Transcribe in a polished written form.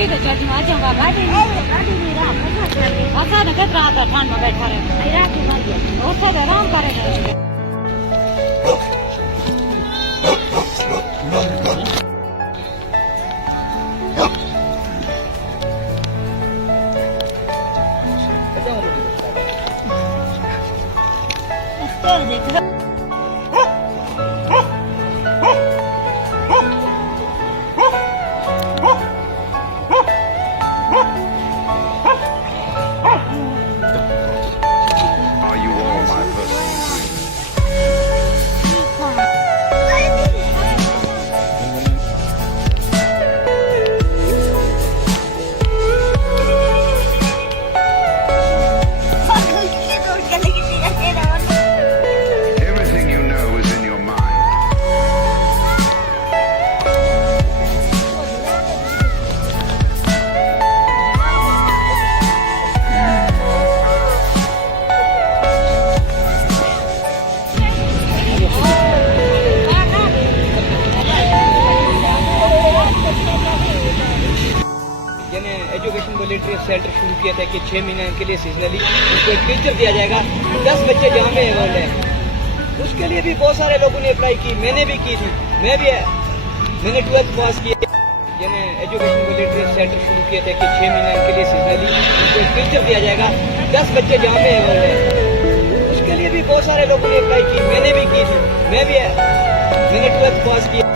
भी तो चढ़ आ जाऊंगा गाड़ी नहीं रहा ऐसा न कर रहा था ठंड में बैठा रहे रात की बात है उससे आराम करेगा एजुकेशन वॉलंटियर सेंटर शुरू किया था कि 6 महीने के लिए सीजनली उनको एक टीचर दिया जाएगा। 10 बच्चे जहाँ में एवल्ड है उसके लिए भी बहुत सारे लोगों ने अप्लाई की, मैंने भी की थी, मैंने 12th पास किया। मैंने एजुकेशन वॉलंटियर सेंटर शुरू किया था कि 6 महीने के लिए सीजनली उनको एक टीचर दिया जाएगा। 10 बच्चे जहाँ में एवल्ड है उसके लिए भी बहुत सारे लोगों ने अप्लाई की, मैंने भी की थी, मैंने 12th पास किया।